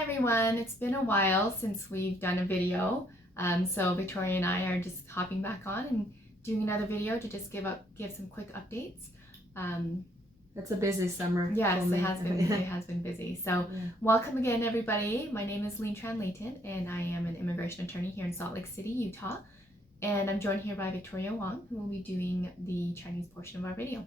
Hi everyone, it's been a while since we've done a video, so Victoria and I are just hopping back on and doing another video to just give some quick updates. It's a busy summer. Yes, it has been busy. So welcome again everybody. My name is Lean Tran Layton and I am an immigration attorney here in Salt Lake City, Utah. And I'm joined here by Victoria Wang, who will be doing the Chinese portion of our video.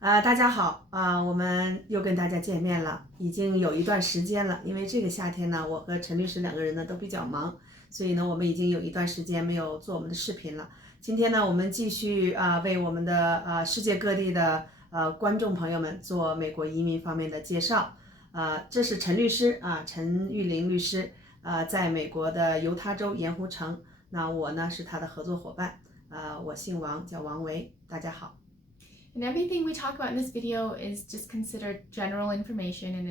大家好我们又跟大家见面了，已经有一段时间了。因为这个夏天呢，我和陈律师两个人呢都比较忙，所以呢，我们已经有一段时间没有做我们的视频了。今天呢，我们继续为我们的世界各地的观众朋友们做美国移民方面的介绍。这是陈律师陈玉玲律师在美国的犹他州盐湖城。那我呢是他的合作伙伴，我姓王，叫王维。大家好。And everything we talk about in this video is just considered general information, and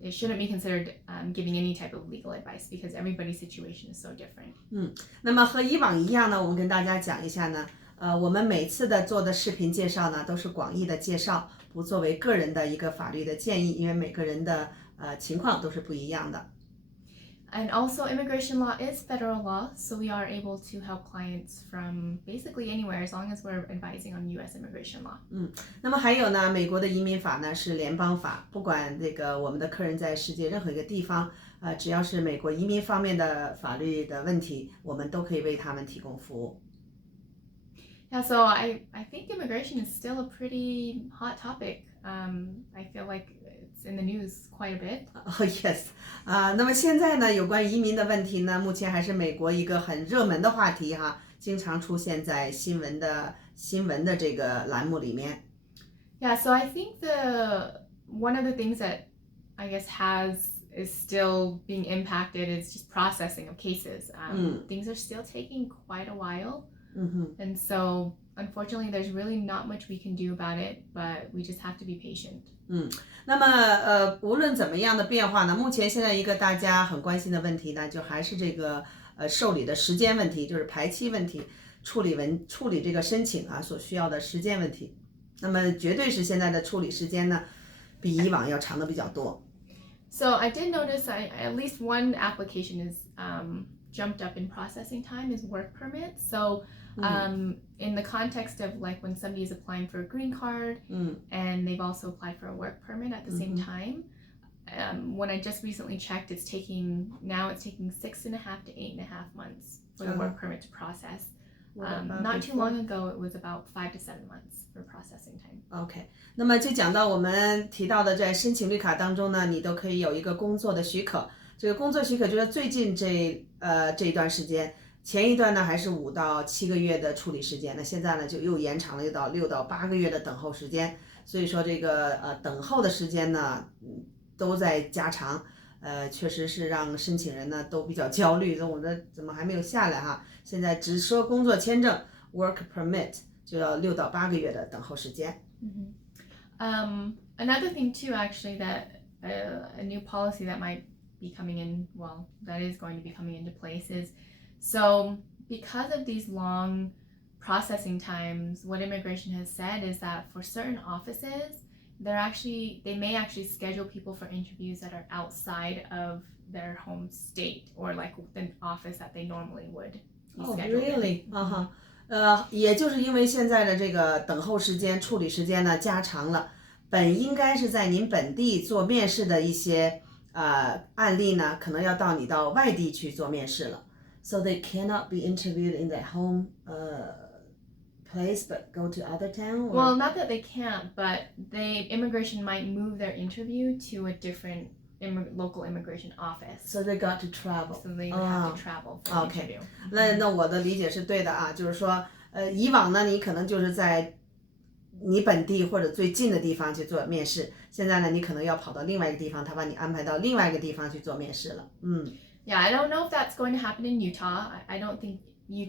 it shouldn't be considered giving any type of legal advice because everybody's situation is so different. 那么和以往一样呢，我们跟大家讲一下呢，我们每次的做的视频介绍呢，都是广义的介绍，不作为个人的一个法律的建议，因为每个人的情况都是不一样的。And also, immigration law is federal law, so we are able to help clients from basically anywhere as long as we're advising on U.S. immigration law. 那么还有呢，美国的移民法呢是联邦法，不管这个我们的客人在世界任何一个地方，只要是美国移民方面的法律的问题，我们都可以为他们提供服务。Yeah, so I think immigration is still a pretty hot topic. I feel like it's in the news quite a bit. Oh yes. 那么现在呢，有关于移民的问题呢，目前还是美国一个很热门的话题哈，经常出现在新闻的这个栏目里面。Yeah, so I think one of the things that I guess is still being impacted is just processing of cases. Things are still taking quite a while. And so unfortunately there's really not much we can do about it, but we just have to be patient. 那么无论怎么样的变化呢，目前现在一个大家很关心的问题呢，就还是这个受理的时间问题，就是排期问题，处理这个申请所需要的时间问题。那么绝对是现在的处理时间呢，比以往要长的比较多。So I did notice at least one application is jumped up in processing time is work permits. So in the context of like when somebody is applying for a green card and they've also applied for a work permit at the same time, when I just recently checked, it's taking 6.5 to 8.5 months for the work permit to process. Not too long ago, it was about 5 to 7 months for processing time. OK， 那么就讲到我们提到的在申请绿卡当中呢，你都可以有一个工作的许可。这个工作许可就是最近这一段时间，前一段呢还是5到7个月的处理时间，那现在呢就又延长了又到6到8个月的等候时间。所以说这个等候的时间呢都在加长，确实是让申请人呢都比较焦虑，说我的怎么还没有下来哈？现在只说工作签证 work permit 就要6到8个月的等候时间。Another thing too, actually, that a new policy that might be coming in, well, that is going to be coming into place is, so because of these long processing times, what immigration has said is that for certain offices, they may actually schedule people for interviews that are outside of their home state or like the office that they normally would be scheduled in. Really? 也就是因为现在的这个等候时间、处理时间呢加长了，本应该是在您本地做面试的一些案例呢，可能要到外地去做面试了。So they cannot be interviewed in their home place, but go to other town? Well, not that they can't, but immigration might move their interview to a different local immigration office. So they got to travel. So they would have to travel for an interview. 那我的理解是对的就是说以往呢你可能就是在你本地或者最近的地方去做面试，现在呢你可能要跑到另外一个地方，他把你安排到另外一个地方去做面试了。Yeah, I don't know if that's going to happen in Utah. I don't think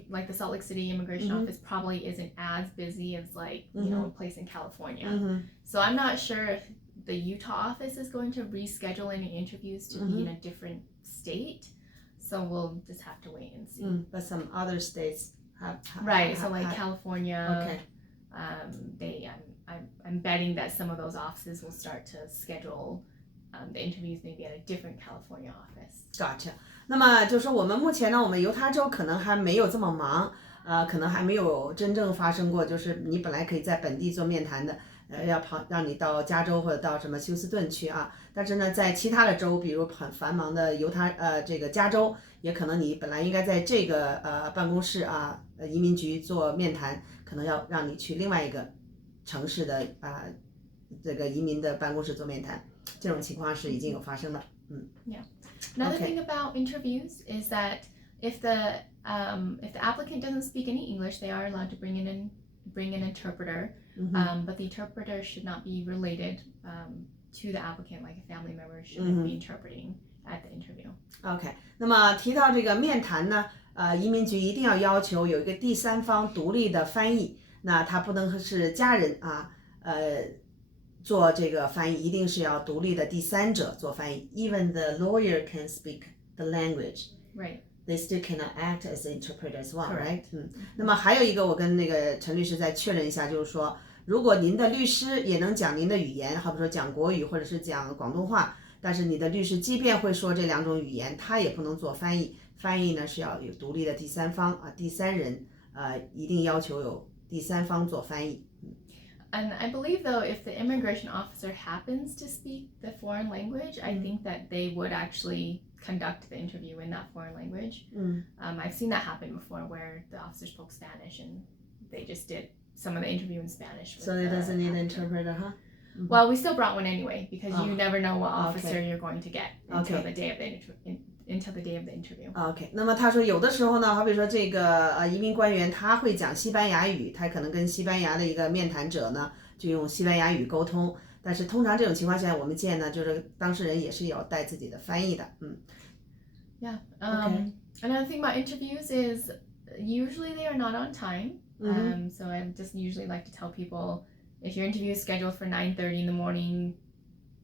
like the Salt Lake City immigration office probably isn't as busy as like a place in California. So I'm not sure if the Utah office is going to reschedule any interviews to be in a different state. So we'll just have to wait and see. But some other states have so like California. I'm betting that some of those offices will start to schedule the interviews maybe at a different California office. Gotcha. 那么就是说我们目前呢，我们犹他州可能还没有这么忙，可能还没有真正发生过，就是你本来可以在本地做面谈的，要让你到加州或者到什么休斯顿去啊，但是呢，在其他的州，比如很繁忙的这个加州，也可能你本来应该在这个办公室啊，移民局做面谈，可能要让你去另外一个城市的这个移民的办公室做面谈，这种情况是已经有发生的。Yeah. Another thing about interviews is that if the applicant doesn't speak any English, they are allowed to bring in an interpreter, but the interpreter should not be related to the applicant, like a family member shouldn't be interpreting at the interview. OK， 那么提到这个面谈呢，移民局一定要求有一个第三方独立的翻译，那他不能是家人啊，做这个翻译，一定是要独立的第三者做翻译。Even the lawyer can speak the language. Right. They still cannot act as an interpreter as well, right? 那么还有一个，我跟那个陈律师再确认一下，就是说，如果您的律师也能讲您的语言，好比说讲国语或者是讲广东话，但是你的律师即便会说这两种语言，他也不能做翻译。翻译呢是要有独立的第三方啊，第三人，一定要求有第三方做翻译。And I believe, though, if the immigration officer happens to speak the foreign language, I think that they would actually conduct the interview in that foreign language. I've seen that happen before where the officer spoke Spanish and they just did some of the interview in Spanish. So it doesn't need an interpreter, huh? Well, we still brought one anyway because you never know what officer you're going to get until the day of the interview. OK， 那么他说有的时候呢，好比说这个移民官员他会讲西班牙语，他可能跟西班牙的一个面谈者呢就用西班牙语沟通，但是通常这种情况下，我们见呢就是当事人也是有带自己的翻译的。Yeah. Another thing about interviews is usually they are not on time. So I just usually like to tell people if your interview is scheduled for 9:30 in the morning,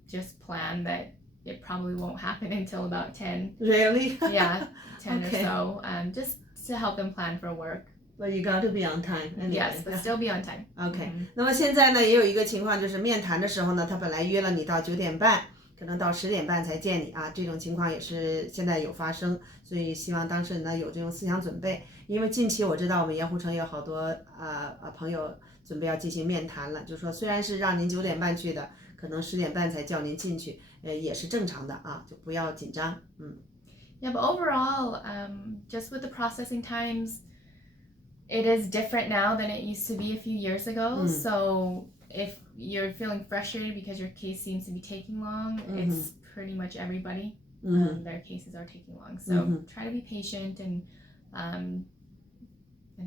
just plan that it probably won't happen until about 10. Really? Yeah, 10 or so. Just to help them plan for work. But you got to be on time. Anyway. Yes, but still be on time. OK， 那么现在呢也有一个情况，就是面谈的时候呢，他本来约了你到9点半，可能到10点半才见你啊，这种情况也是现在有发生，所以希望当事人呢有这种思想准备，因为近期我知道我们盐湖城有好多朋友准备要进行面谈了，就是说虽然是让您9点半去的，可能10点半才叫您进去，也是正常的啊，就不要紧张。Yeah, but overall, just with the processing times, it is different now than it used to be a few years ago. So if you're feeling frustrated because your case seems to be taking long, it's pretty much everybody. Their cases are taking long. So try to be patient and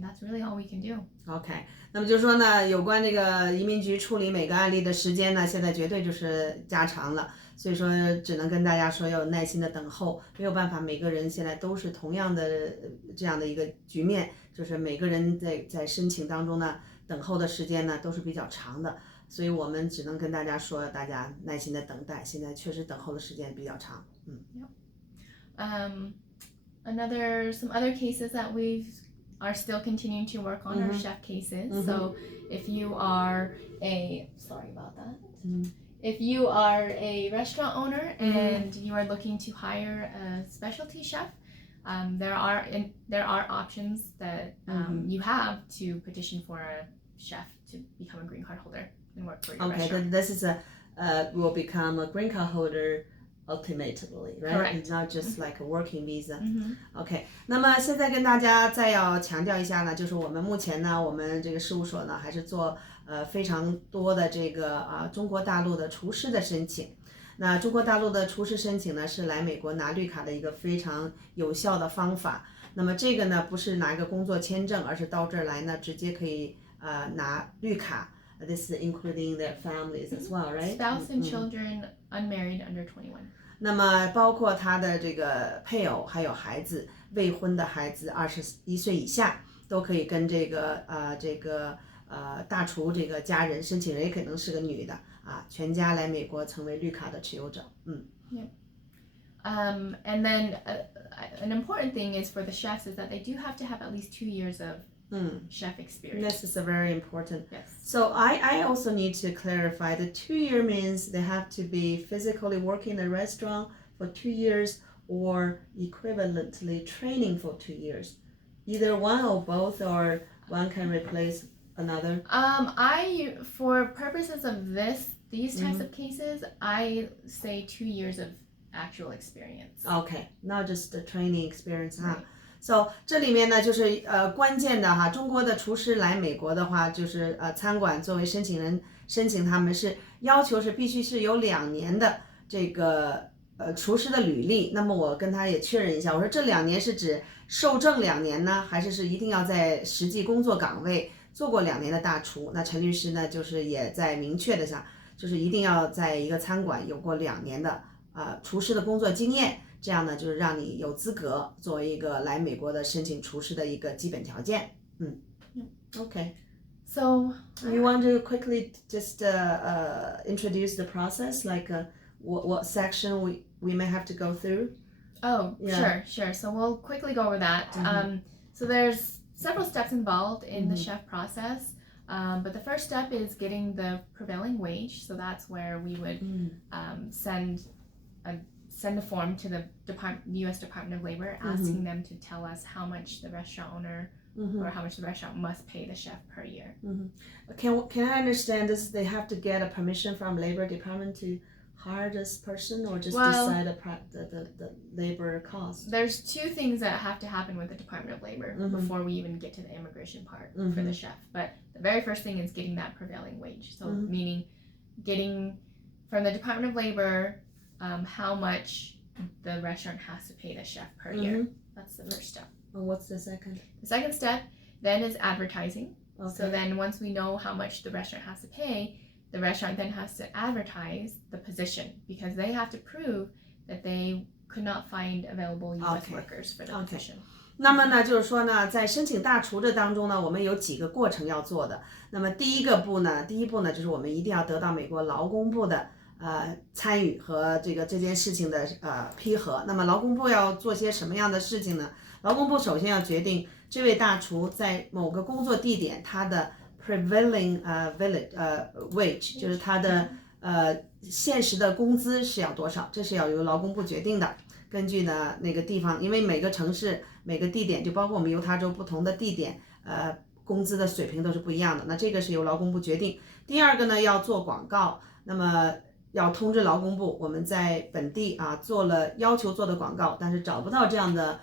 that's really all we can do. OK， 那么就是说呢，有关这个移民局处理每个案例的时间呢，现在绝对就是加长了，所以说只能跟大家说要有耐心的等候，没有办法，每个人现在都是同样的这样的一个局面，就是每个人在申请当中呢，等候的时间呢都是比较长的，所以我们只能跟大家说，大家耐心的等待，现在确实等候的时间比较长。Some other cases that we are still continuing to work on are chef cases. So if you are if you are a restaurant owner and you are looking to hire a specialty chef, there are options that you have to petition for a chef to become a green card holder and work for your restaurant. Okay, this is will become a green card holder ultimately, right? Correct. It's not just like a working visa. OK， 那么现在跟大家再要强调一下呢，就是我们目前呢，我们这个事务所呢，还是做非常多的这个中国大陆的厨师的申请。那中国大陆的厨师申请呢，是来美国拿绿卡的一个非常有效的方法。那么这个呢，不是拿一个工作签证，而是到这儿来呢，直接可以拿绿卡。This is including their families as well, right? Spouse and children unmarried under 21. 那么包括他的这个配偶还有孩子，未婚的孩子21岁以下都可以跟这个大厨这个家人，申请人也可能是个女的啊，全家来美国成为绿卡的持有者。And then an important thing is for the chefs is that they do have to have at least 2 years of chef experience. This is a very important. Yes. So I also need to clarify the 2-year means they have to be physically working in a restaurant for 2 years or equivalently training for 2 years. Either one or both, or one can replace another. For purposes of these types of cases, I say 2 years of actual experience. Okay, not just the training experience 哈。Right. So 这里面呢就是关键的哈，中国的厨师来美国的话，就是餐馆作为申请人申请，他们是要求是必须是有2年的这个厨师的履历。那么我跟他也确认一下，我说这2年是指受证2年呢，还是一定要在实际工作岗位做过2年的大厨？那陈律师呢就是也在明确的上，就是一定要在一个餐馆有过2年的厨师的工作经验。这样呢，就是让你有资格作为一个来美国的申请厨师的一个基本条件。Okay. So you want to quickly just introduce the process, like what section we may have to go through? Oh, yeah. Sure. So we'll quickly go over that. So there's several steps involved in the chef process. But the first step is getting the prevailing wage. So that's where we would send a form to the U.S. Department of Labor asking them to tell us how much the restaurant owner or how much the restaurant must pay the chef per year. Can I understand this? They have to get a permission from Labor Department to hire this person, or just decide the labor cost? There's 2 things that have to happen with the Department of Labor before we even get to the immigration part for the chef. But the very first thing is getting that prevailing wage. So meaning getting from the Department of Labor how much the restaurant has to pay the chef per year. That's the first step. And what's the second? The second step then is advertising. Okay. So then once we know how much the restaurant has to pay, the restaurant then has to advertise the position because they have to prove that they could not find available U.S. workers for the position. 那么呢，就是说呢，在申请大厨这当中呢，我们有几个过程要做的。那么第一步呢，就是我们一定要得到美国劳工部的参与和这件事情的批核。那么劳工部要做些什么样的事情呢？劳工部首先要决定这位大厨在某个工作地点他的 prevailing wage， 就是他的现实的工资是要多少，这是要由劳工部决定的。根据呢那个地方，因为每个城市每个地点，就包括我们犹他州不同的地点，工资的水平都是不一样的。那这个是由劳工部决定。第二个呢，要做广告，那么要通知劳工部，我们在本地做了要求做的广告，但是找不到这样的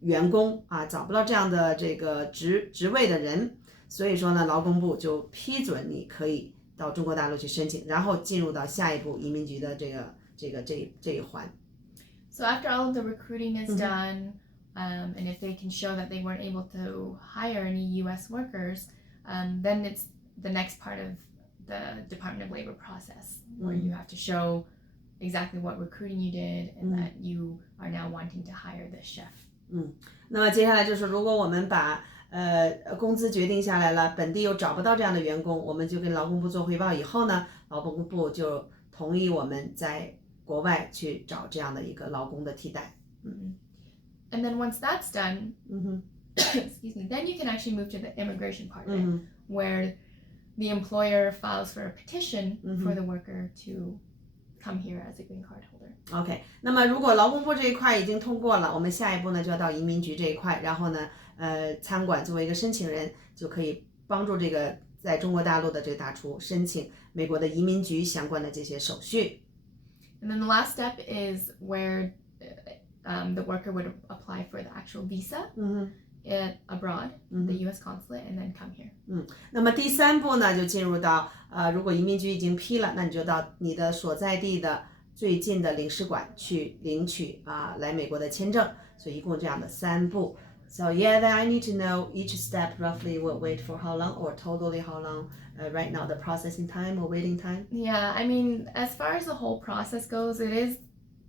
员工找不到这样的这个职位的人，所以说呢，劳工部就批准你可以到中国大陆去申请，然后进入到下一步移民局的这一环。So after all of the recruiting is done, and if they can show that they weren't able to hire any U.S. workers, then it's the next part of the Department of Labor process, where you have to show exactly what recruiting you did and that you are now wanting to hire this chef. 那么接下来就是如果我们把工资决定下来了，本地又找不到这样的员工，我们就跟劳工部做汇报以后呢，劳工部就同意我们在国外去找这样的一个劳工的替代。And then once that's done, excuse me, then you can actually move to the immigration part, where the employer files for a petition for the worker to come here as a green card holder. OK， 那么如果劳工部这一块已经通过了，我们下一步呢就要到移民局这一块，然后呢，餐馆作为一个申请人就可以帮助这个在中国大陆的这个大厨申请美国的移民局相关的这些手续。And then the last step is where the worker would apply for the actual visa abroad, the U.S. consulate, and then come here. 那么第3步呢，就进入到如果移民局已经批了，那你就到你的所在地的最近的领事馆去领取来美国的签证。所以一共这样的3步。So yeah, then I need to know each step roughly will wait for how long, or totally how long right now, the processing time or waiting time? Yeah, I mean, as far as the whole process goes, it is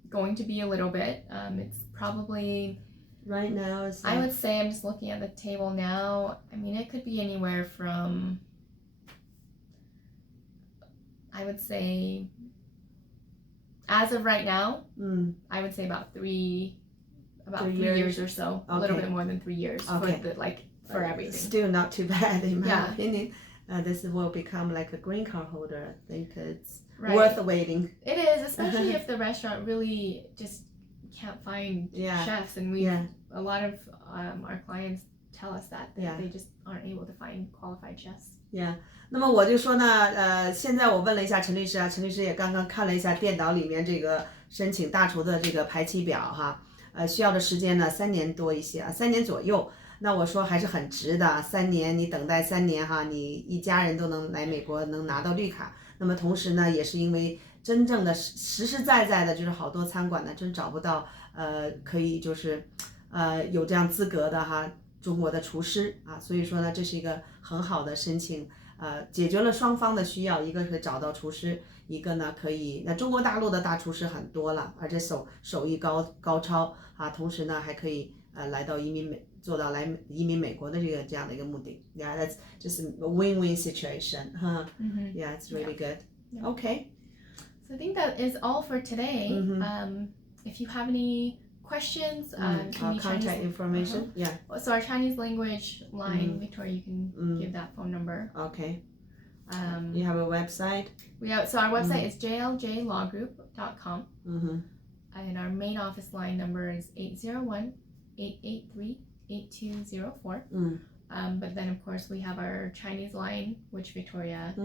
going to be a little bit. It's probably... Right now, it's I would say, I'm just looking at the table now, I mean, it could be anywhere from, I would say, as of right now, I would say about 3 years or so, a little bit more than 3 years for the for everything. Still not too bad in my Yeah. opinion. This will become like a green card holder. I think it's Right. worth waiting. It is, especially if the restaurant really just can't find chefs, and a lot of our clients tell us that they just aren't able to find qualified chefs. Yeah. 那么我就说呢，现在我问了一下陈律师啊，陈律师也刚刚看了一下电脑里面这个申请大厨的这个排期表哈，需要的时间呢3年多一些啊，3年左右。那我说还是很值的，3年你等待3年哈，你一家人都能来美国能拿到绿卡。那么同时呢，也是因为真正的实实在在的，就是好多餐馆呢真找不到可以就是有这样资格的哈中国的厨师啊，所以说呢这是一个很好的申请。解决了双方的需要，一个是找到厨师，一个呢可以，那中国大陆的大厨师很多了，而且手艺高超啊，同时呢还可以来到做到来移民美国的这样的一个目的。Yeah, that's just a win-win situation, huh? Yeah, it's really good. Okay. So I think that is all for today. If you have any questions, our contact Chinese information. Yeah. So our Chinese language line, Victoria, you can give that phone number. Okay. You have a website? So our website is jljlawgroup.com. And our main office line number is 801-883-8204. But then of course we have our Chinese line, which Victoria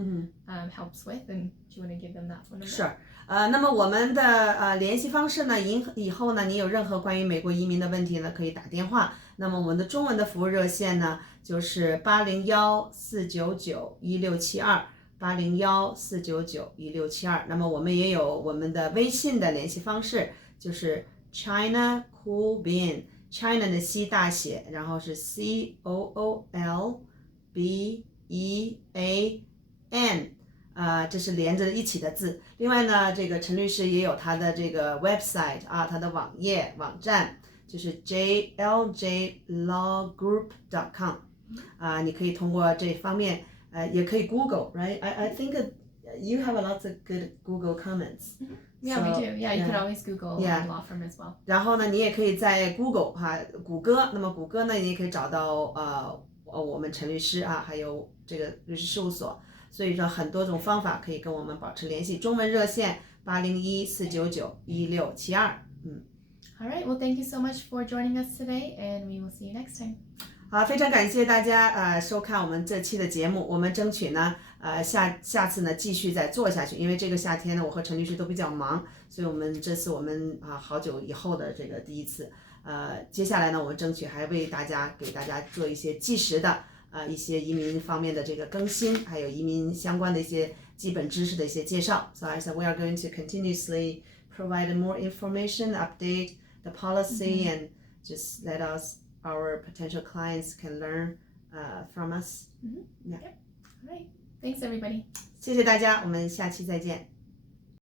helps with, and do you want to give them that phone number? Sure. 那么我们的联系方式呢，以后呢，你有任何关于美国移民的问题呢，可以打电话。那么我们的中文的服务热线呢，就是801-499-1672，801-499-1672。那么我们也有我们的微信的联系方式，就是 China Cool Bean。China 的 C 大写，然后是 COOLBEAN，这是连着一起的字。另外呢，这个陈律师也有他的这个 website 啊，他的网站就是 jljlawgroup.com 啊，你可以通过这方面，也可以 Google，right? I think you have a lot of good Google comments. Yeah, we do. Yeah, you can always Google law firm as well. 然后呢，你也可以在 Google 谷歌，那么谷歌呢，你也可以找到我们陈律师啊，还有这个律师事务所。所以说很多种方法可以跟我们保持联系。中文热线801-499-1672。All right. Well, thank you so much for joining us today, and we will see you next time. 好，非常感谢大家收看我们这期的节目。我们争取呢下次呢继续再做下去，因为这个夏天呢我和陈律师都比较忙，所以这次我们好久以后的这个第一次。接下来呢我们争取还给大家做一些即时的一些移民方面的这个更新，还有移民相关的一些基本知识的一些介绍。So I said we are going to continuously provide more information, update the policy, and just let our potential clients can learn from us. Yeah. All right. Thanks, everybody. 谢谢大家，我们下期再见。